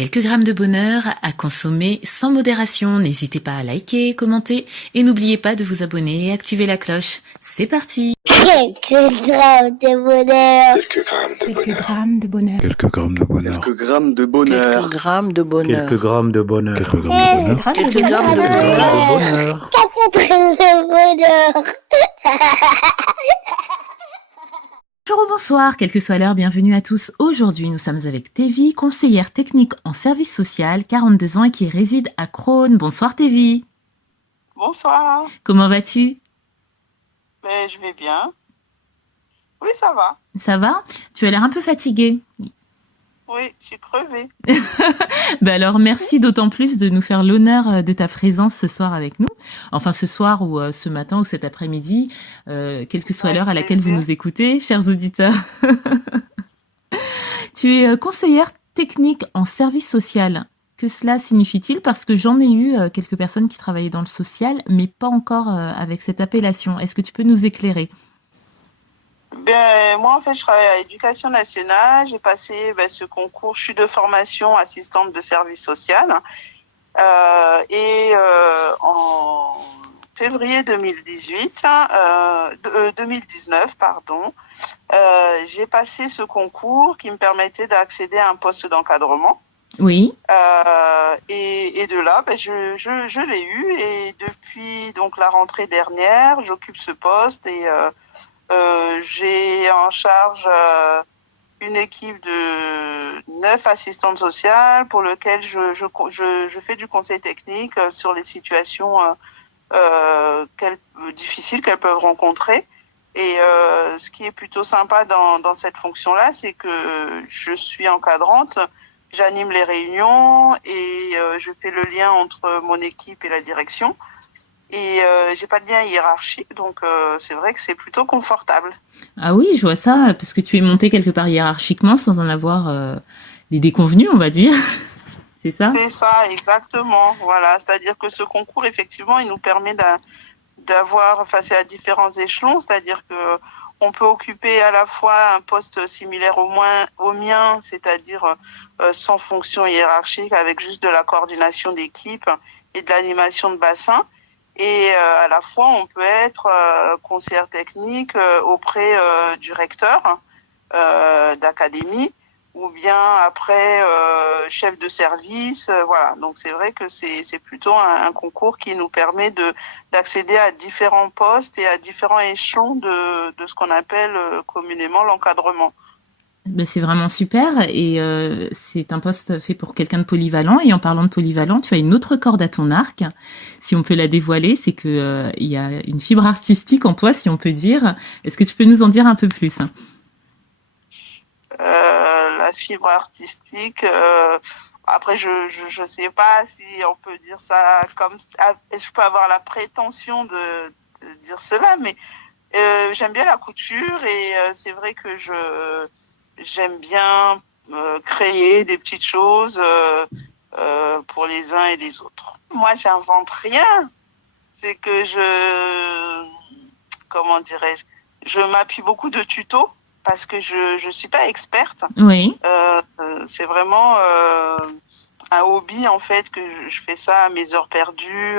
Quelques grammes de bonheur à consommer sans modération. N'hésitez pas à liker, commenter et n'oubliez pas de vous abonner et activer la cloche. C'est parti. Quelques grammes de bonheur. Quelques grammes de bonheur. Quelques grammes de bonheur. Quelques grammes de bonheur. Quelques grammes de bonheur. Quelques grammes de bonheur. Quelques grammes de bonheur. Quelques grammes de bonheur. Quelques grammes de bonheur. Bonjour ou bonsoir, quelle que soit l'heure, bienvenue à tous. Aujourd'hui, nous sommes avec Tévi, conseillère technique en service social, 42 ans et qui réside à Crosne. Bonsoir Tévi. Bonsoir. Comment vas-tu? Je vais bien. Oui, ça va. Ça va? Tu as l'air un peu fatiguée. Oui, je suis crevée. Alors, merci d'autant plus de nous faire l'honneur de ta présence ce soir avec nous. Enfin, ce soir ou ce matin ou cet après-midi, quelle que soit l'heure à laquelle vous nous écoutez, chers auditeurs. Tu es conseillère technique en service social. Que cela signifie-t-il? Parce que j'en ai eu quelques personnes qui travaillaient dans le social, mais pas encore avec cette appellation. Est-ce que tu peux nous éclairer? Moi, en fait, je travaille à l'Éducation nationale. J'ai passé ce concours. Je suis de formation assistante de service social. En février 2019, j'ai passé ce concours qui me permettait d'accéder à un poste d'encadrement. Oui. Et de là, je l'ai eu. Et depuis donc la rentrée dernière, j'occupe ce poste et j'ai en charge une équipe de 9 assistantes sociales pour lequel je fais du conseil technique sur les situations difficiles qu'elles peuvent rencontrer. Et ce qui est plutôt sympa dans cette fonction-là, c'est que je suis encadrante, j'anime les réunions et je fais le lien entre mon équipe et la direction. Et j'ai pas de lien hiérarchique, donc c'est vrai que c'est plutôt confortable. Ah oui, je vois ça, parce que tu es montée quelque part hiérarchiquement sans en avoir les déconvenus, on va dire. C'est ça? C'est ça, exactement. Voilà, c'est-à-dire que ce concours, effectivement, il nous permet d'avoir, c'est à différents échelons, c'est-à-dire que on peut occuper à la fois un poste similaire au mien, c'est-à-dire sans fonction hiérarchique, avec juste de la coordination d'équipe et de l'animation de bassin. Et à la fois, on peut être conseillère technique auprès du recteur d'académie ou bien après chef de service. Voilà. Donc, c'est vrai que c'est plutôt un concours qui nous permet d'accéder à différents postes et à différents échelons de ce qu'on appelle communément l'encadrement. C'est vraiment super et c'est un poste fait pour quelqu'un de polyvalent. Et en parlant de polyvalent, tu as une autre corde à ton arc. Si on peut la dévoiler, c'est que il y a une fibre artistique en toi, si on peut dire. Est-ce que tu peux nous en dire un peu plus? La fibre artistique. Après, je sais pas si on peut dire ça comme. Je peux avoir la prétention de dire cela, mais j'aime bien la couture et c'est vrai que j'aime bien créer des petites choses pour les uns et les autres. Moi, j'invente rien. C'est que je m'appuie beaucoup de tutos parce que je suis pas experte. Oui. C'est vraiment un hobby en fait que je fais ça à mes heures perdues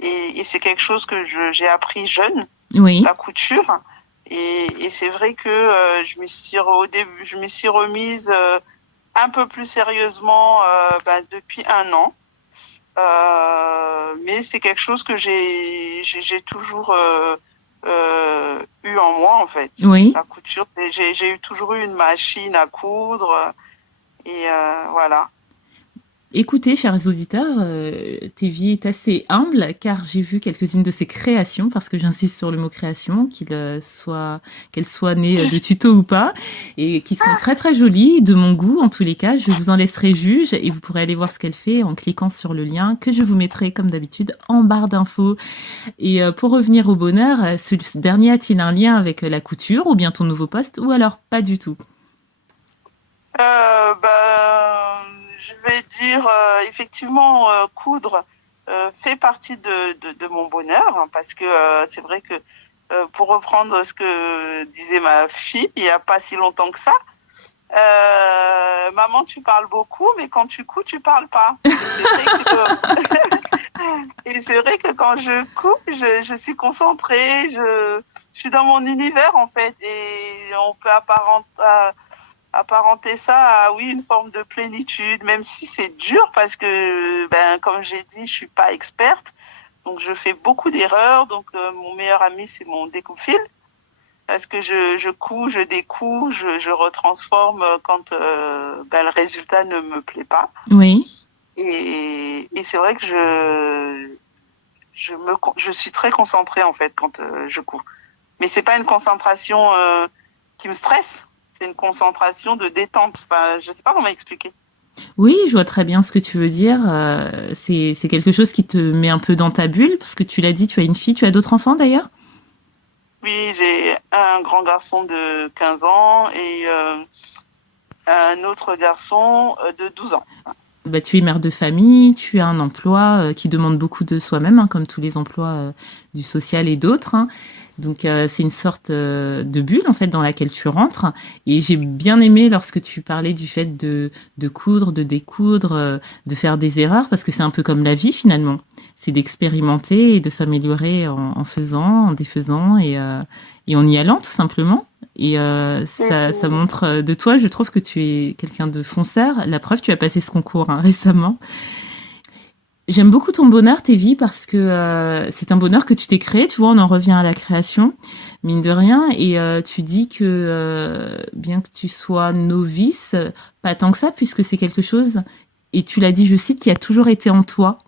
et c'est quelque chose que j'ai appris jeune. Oui. La couture. Et c'est vrai que je me suis remise un peu plus sérieusement depuis 1 an. Mais c'est quelque chose que j'ai toujours eu en moi en fait. Oui. La couture, j'ai toujours eu une machine à coudre et voilà. Écoutez, chers auditeurs, Tévi est assez humble car j'ai vu quelques-unes de ses créations, parce que j'insiste sur le mot création, qu'elle soit née de tuto ou pas, et qui sont très très jolies, de mon goût en tous les cas. Je vous en laisserai juge et vous pourrez aller voir ce qu'elle fait en cliquant sur le lien que je vous mettrai comme d'habitude en barre d'infos. Et pour revenir au bonheur, ce dernier a-t-il un lien avec la couture ou bien ton nouveau poste, ou alors pas du tout? Je vais dire effectivement coudre fait partie de mon bonheur, hein, parce que c'est vrai que pour reprendre ce que disait ma fille il y a pas si longtemps que ça, Maman, tu parles beaucoup, mais quand tu couds, tu parles pas. Et c'est vrai que quand je couds, je suis concentrée, je suis dans mon univers en fait, et on peut apparenter ça à oui une forme de plénitude, même si c'est dur parce que comme j'ai dit, je suis pas experte, donc je fais beaucoup d'erreurs. Donc mon meilleur ami c'est mon découpe-fil. Parce que je couds, je découds, je retransforme quand le résultat ne me plaît pas. Oui. Et c'est vrai que je suis très concentrée en fait quand je couds. Mais c'est pas une concentration qui me stresse, c'est une concentration de détente. Enfin, je sais pas comment expliquer. Oui, je vois très bien ce que tu veux dire. C'est quelque chose qui te met un peu dans ta bulle, parce que tu l'as dit, tu as une fille, tu as d'autres enfants d'ailleurs? Oui, j'ai un grand garçon de 15 ans et un autre garçon de 12 ans. Bah, tu es mère de famille, tu as un emploi qui demande beaucoup de soi-même, hein, comme tous les emplois du social et d'autres. Hein. Donc, c'est une sorte de bulle, en fait, dans laquelle tu rentres. Et j'ai bien aimé lorsque tu parlais du fait de coudre, de découdre, de faire des erreurs, parce que c'est un peu comme la vie, finalement. C'est d'expérimenter et de s'améliorer en faisant, en défaisant et en y allant, tout simplement. Et ça montre de toi, je trouve que tu es quelqu'un de fonceur. La preuve, tu as passé ce concours récemment. J'aime beaucoup ton bonheur, Tévi, parce que c'est un bonheur que tu t'es créé. Tu vois, on en revient à la création, mine de rien. Et tu dis que bien que tu sois novice, pas tant que ça, puisque c'est quelque chose, et tu l'as dit, je cite, qui a toujours été en toi.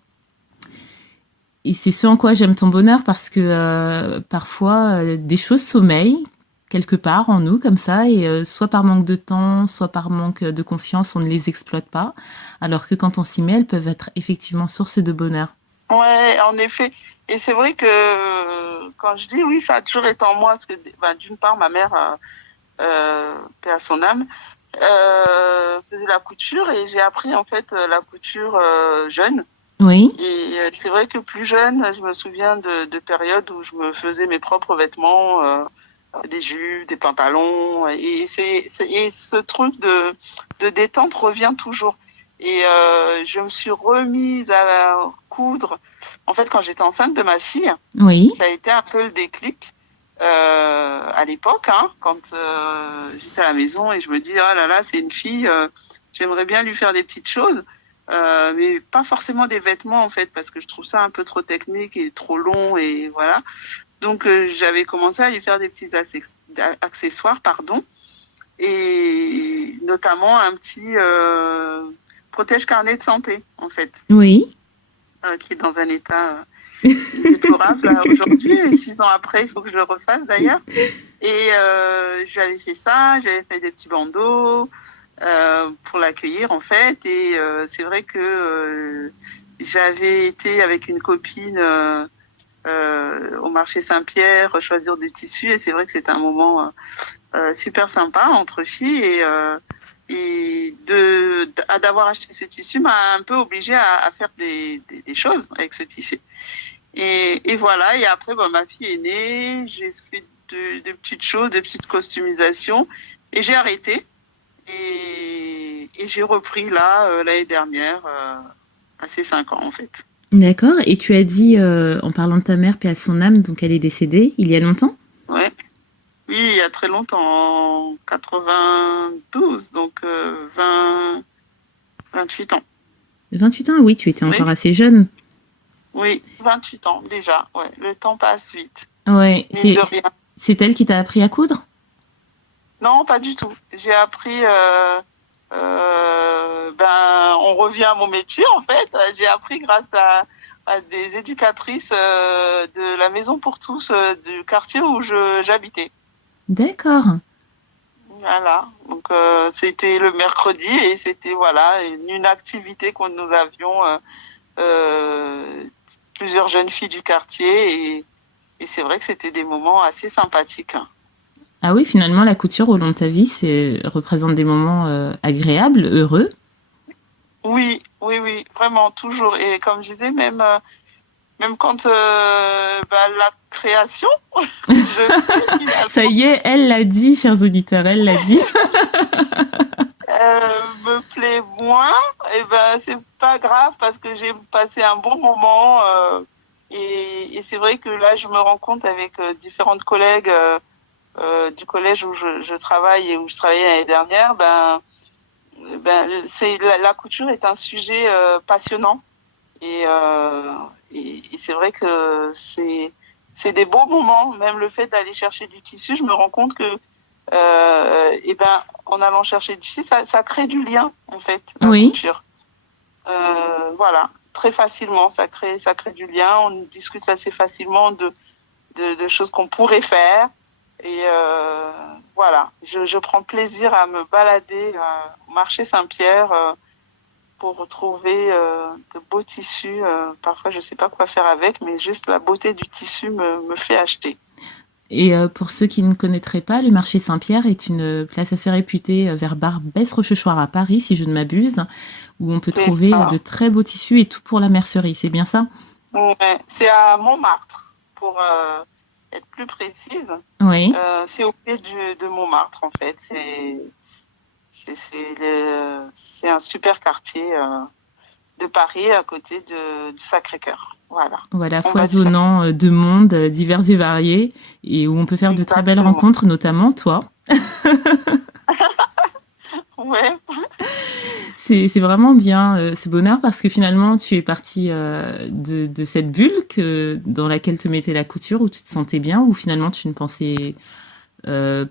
Et c'est ce en quoi j'aime ton bonheur, parce que parfois, des choses sommeillent quelque part en nous comme ça, et soit par manque de temps, soit par manque de confiance, on ne les exploite pas, alors que quand on s'y met, elles peuvent être effectivement source de bonheur. Ouais, en effet. Et c'est vrai que quand je dis oui, ça a toujours été en moi, parce que d'une part, ma mère, paix à son âme, faisait la couture, et j'ai appris en fait la couture jeune. Oui. Et c'est vrai que plus jeune, je me souviens de périodes où je me faisais mes propres vêtements, des jupes, des pantalons, et ce truc de détente revient toujours. Et je me suis remise à coudre en fait quand j'étais enceinte de ma fille. Oui. Ça a été un peu le déclic à l'époque, quand j'étais à la maison et je me dis ah là là, c'est une fille, j'aimerais bien lui faire des petites choses, mais pas forcément des vêtements en fait, parce que je trouve ça un peu trop technique et trop long, et voilà. Donc j'avais commencé à lui faire des petits accessoires, et notamment un petit protège-carnet de santé en fait. Oui. Qui est dans un état déplorable aujourd'hui, et 6 ans après, il faut que je le refasse d'ailleurs. Et je lui avais fait ça, j'avais fait des petits bandeaux pour l'accueillir en fait, et c'est vrai que j'avais été avec une copine au marché Saint-Pierre choisir du tissu, et c'est vrai que c'était un moment super sympa entre filles, et d'avoir acheté ce tissu m'a un peu obligée à faire des choses avec ce tissu. Et voilà, et après ma fille est née, j'ai fait de petites choses, de petites customisations, et j'ai arrêté, et j'ai repris là l'année dernière, à ses 5 ans en fait. D'accord, et tu as dit, en parlant de ta mère, paix à son âme, donc elle est décédée il y a longtemps? Ouais. Oui, il y a très longtemps, en 92, donc 28 ans. 28 ans, oui, tu étais encore assez jeune. Oui, 28 ans déjà, ouais, le temps passe vite. Ouais, c'est elle qui t'a appris à coudre? Non, pas du tout. J'ai appris, on revient à mon métier en fait, j'ai appris grâce à des éducatrices de la Maison pour tous du quartier où j'habitais. D'accord. Voilà, donc c'était le mercredi, et c'était voilà une activité que nous avions plusieurs jeunes filles du quartier, et c'est vrai que c'était des moments assez sympathiques. Ah oui, finalement la couture au long de ta vie, représente des moments agréables, heureux. Oui, vraiment toujours, et comme je disais, même quand la création, ça y est, elle l'a dit, chers auditeurs, elle l'a dit. me plaît moins, et ben c'est pas grave parce que j'ai passé un bon moment et c'est vrai que là je me rends compte avec différentes collègues du collège où je travaille et où je travaillais l'année dernière, c'est la couture est un sujet passionnant et c'est vrai que c'est des beaux moments, même le fait d'aller chercher du tissu, je me rends compte que en allant chercher du tissu, ça crée du lien en fait, la couture. Voilà, très facilement, ça crée du lien. On discute assez facilement de choses qu'on pourrait faire. Et voilà, je prends plaisir à me balader au marché Saint-Pierre pour retrouver de beaux tissus. Parfois, je ne sais pas quoi faire avec, mais juste la beauté du tissu me fait acheter. Et pour ceux qui ne connaîtraient pas, le marché Saint-Pierre est une place assez réputée vers Barbès-Rochechouart à Paris, si je ne m'abuse, où on peut trouver de très beaux tissus et tout pour la mercerie, c'est bien ça? Ouais, c'est à Montmartre, pour être plus précise. Oui. C'est au pied de Montmartre, en fait. C'est un super quartier de Paris, à côté du Sacré-Cœur. Voilà, foisonnant de monde divers et variés, et où on peut faire de très belles rencontres, notamment toi. Ouais. C'est vraiment bien ce bonheur, parce que finalement tu es partie de cette bulle dans laquelle te mettait la couture, où tu te sentais bien, où finalement tu ne pensais à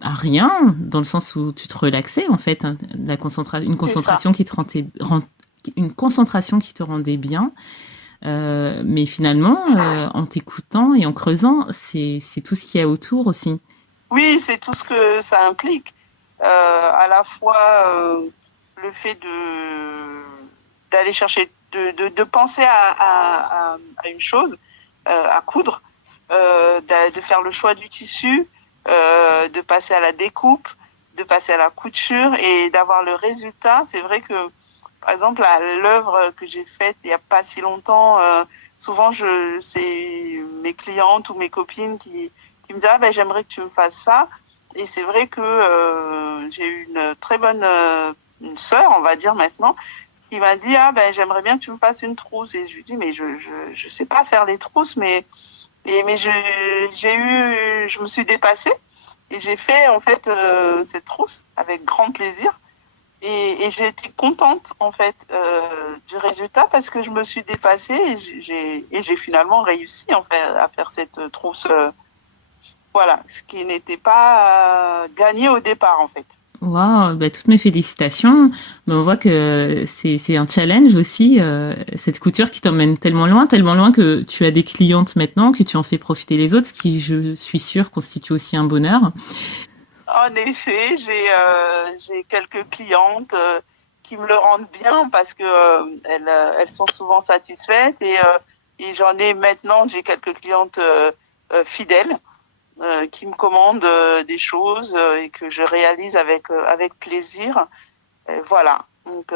rien, dans le sens où tu te relaxais en fait, hein, une concentration qui te rendait bien. Mais finalement, en t'écoutant et en creusant, c'est tout ce qu'il y a autour aussi. Oui, c'est tout ce que ça implique. À la fois le fait d'aller chercher, de penser à une chose, à coudre, de faire le choix du tissu, de passer à la découpe, de passer à la couture et d'avoir le résultat. C'est vrai que par exemple, l'œuvre que j'ai faite il n'y a pas si longtemps, souvent c'est mes clientes ou mes copines qui me disent j'aimerais que tu me fasses ça. Et c'est vrai que j'ai eu une très bonne une sœur, on va dire maintenant, qui m'a dit j'aimerais bien que tu me fasses une trousse. Et je lui dis mais je sais pas faire les trousses, mais je me suis dépassée et j'ai fait en fait cette trousse avec grand plaisir. Et j'ai été contente en fait du résultat parce que je me suis dépassée et j'ai finalement réussi en fait à faire cette trousse. Voilà, ce qui n'était pas gagné au départ en fait. Waouh, toutes mes félicitations. Mais on voit que c'est un challenge aussi, cette couture qui t'emmène tellement loin que tu as des clientes maintenant, que tu en fais profiter les autres, ce qui, je suis sûre, constitue aussi un bonheur. En effet, j'ai quelques clientes qui me le rendent bien parce que elles sont souvent satisfaites et j'en ai maintenant, j'ai quelques clientes fidèles qui me commandent des choses et que je réalise avec plaisir. Et voilà, donc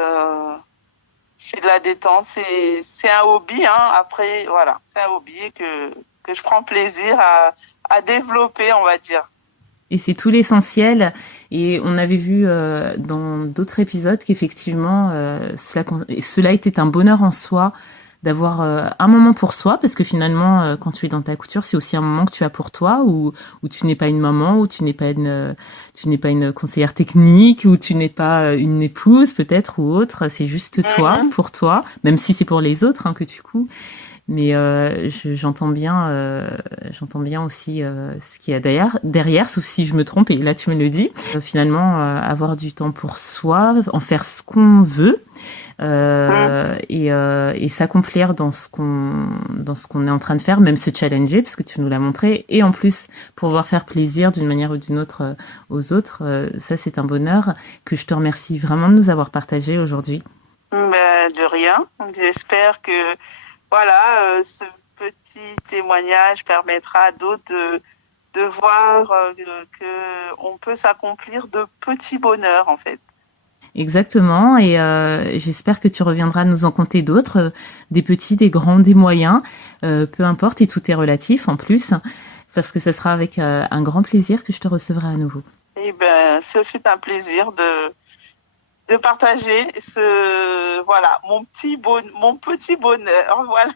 c'est de la détente, c'est un hobby, hein. Après voilà, c'est un hobby que je prends plaisir à développer, on va dire. Et c'est tout l'essentiel. Et on avait vu dans d'autres épisodes qu'effectivement, cela était un bonheur en soi d'avoir un moment pour soi, parce que finalement, quand tu es dans ta couture, c'est aussi un moment que tu as pour toi, où tu n'es pas une maman, où tu n'es pas une conseillère technique, où tu n'es pas une épouse peut-être ou autre. C'est juste toi, pour toi, même si c'est pour les autres que tu couds. Mais j'entends bien aussi ce qu'il y a derrière, sauf si je me trompe, et là tu me le dis. Finalement, avoir du temps pour soi, en faire ce qu'on veut, et s'accomplir dans ce qu'on est en train de faire, même se challenger, parce que tu nous l'as montré, et en plus pouvoir faire plaisir d'une manière ou d'une autre aux autres. Ça, c'est un bonheur que je te remercie vraiment de nous avoir partagé aujourd'hui. De rien. J'espère que voilà, ce petit témoignage permettra à d'autres de voir qu'on peut s'accomplir de petits bonheurs, en fait. Exactement, et j'espère que tu reviendras nous en conter d'autres, des petits, des grands, des moyens, peu importe, et tout est relatif en plus, parce que ce sera avec un grand plaisir que je te recevrai à nouveau. Ce fut un plaisir de partager mon petit bonheur, voilà.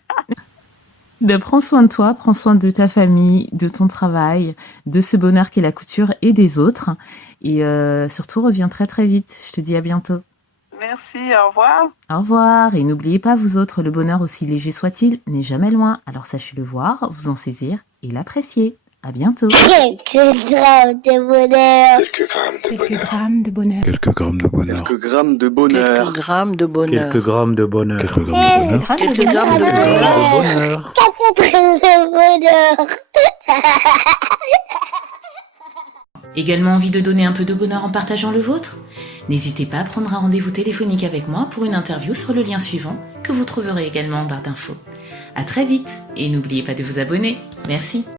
Ben, prends soin de toi, prends soin de ta famille, de ton travail, de ce bonheur qu'est la couture et des autres. Et surtout, reviens très très vite. Je te dis à bientôt. Merci, au revoir. Au revoir. Et n'oubliez pas, vous autres, le bonheur, aussi léger soit-il, n'est jamais loin. Alors sachez le voir, vous en saisir et l'apprécier. À bientôt. Quelques grammes de bonheur. Quelques grammes de bonheur. Quelques grammes de bonheur. Quelques grammes de bonheur. Quelques grammes de bonheur. Quelques grammes de bonheur. Quelques grammes de bonheur. Quelques grammes de Quelques bonheur. grammes de bonheur. 4 grammes de bonheur. Également envie de donner un peu de bonheur en partageant le vôtre ? N'hésitez pas à prendre un rendez-vous téléphonique avec moi pour une interview sur le lien suivant que vous trouverez également en barre d'infos. À très vite et n'oubliez pas de vous abonner. Merci.